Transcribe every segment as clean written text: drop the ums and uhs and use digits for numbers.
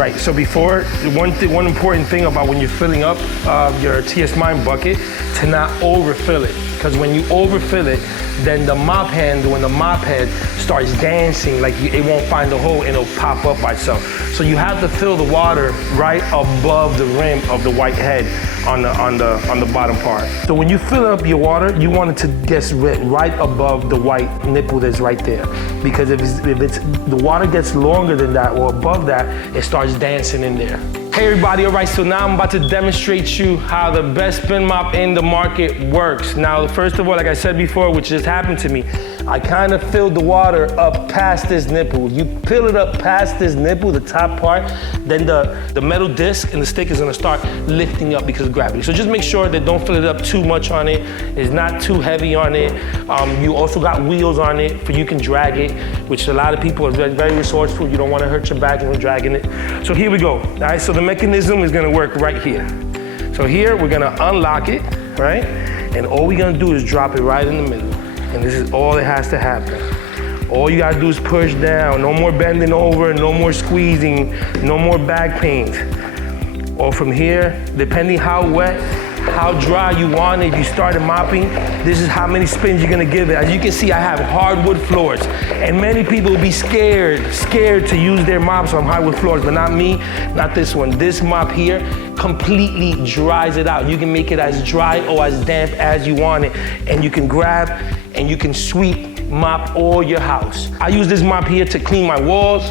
Right, so before, one important thing about when you're filling up your Tsmine bucket, to not overfill it. Because when you overfill it, then the mop handle and the mop head starts dancing, like it won't find the hole and it'll pop up by itself. So you have to fill the water right above the rim of the white head on the bottom part. So when you fill up your water, you want it to get right above the white nipple that's right there. Because if the water gets longer than that or above that, it starts dancing in there. Hey everybody, all right, so now I'm about to demonstrate you how the best spin mop in the market works. Now, first of all, like I said before, which just happened to me, I kind of filled the water up past this nipple. You fill it up past this nipple, the top part, then the metal disc and the stick is gonna start lifting up because of gravity. So just make sure that don't fill it up too much on it. It's not too heavy on it. You also got wheels on it for you can drag it, which a lot of people are very resourceful. You don't wanna hurt your back when you're dragging it. So here we go, all right? So the mechanism is gonna work right here. So here, we're gonna unlock it, right? And all we're gonna do is drop it right in the middle. And this is all that has to happen. All you gotta do is push down. No more bending over, no more squeezing, no more back pains. Or from here, depending how wet, how dry you want it, if you started mopping, this is how many spins you're gonna give it. As you can see, I have hardwood floors. And many people will be scared to use their mops on hardwood floors, but not me, not this one. This mop here completely dries it out. You can make it as dry or as damp as you want it. And you can grab and you can sweep, mop all your house. I use this mop here to clean my walls.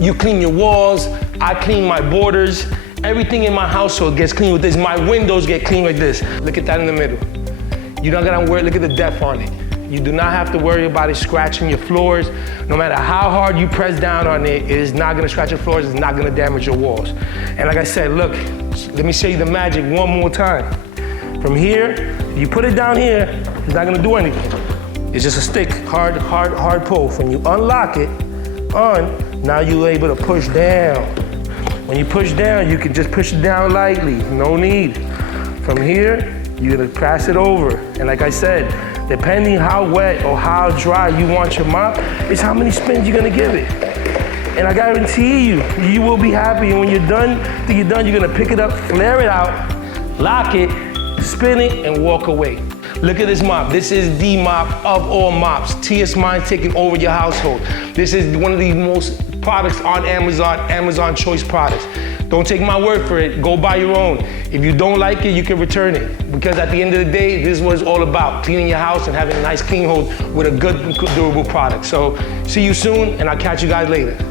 You clean your walls, I clean my borders. Everything in my household gets clean with this. My windows get clean like this. Look at that in the middle. You're not gonna worry, look at the depth on it. You do not have to worry about it scratching your floors. No matter how hard you press down on it, it is not gonna scratch your floors, it's not gonna damage your walls. And like I said, look, let me show you the magic one more time. From here, you put it down here, it's not gonna do anything. It's just a stick, hard pull. When you unlock it, now you're able to push down. When you push down, you can just push it down lightly, no need. From here, you're gonna pass it over. And like I said, depending how wet or how dry you want your mop, is how many spins you're gonna give it. And I guarantee you, you will be happy. And when you're done, you're gonna pick it up, flare it out, lock it, spin it, and walk away. Look at this mop. This is the mop of all mops. Tsmine taking over your household. This is one of the most products on Amazon Choice products. Don't take my word for it, go buy your own. If you don't like it, you can return it. Because at the end of the day, this is what it's all about, cleaning your house and having a nice clean home with a good, durable product. So see you soon, and I'll catch you guys later.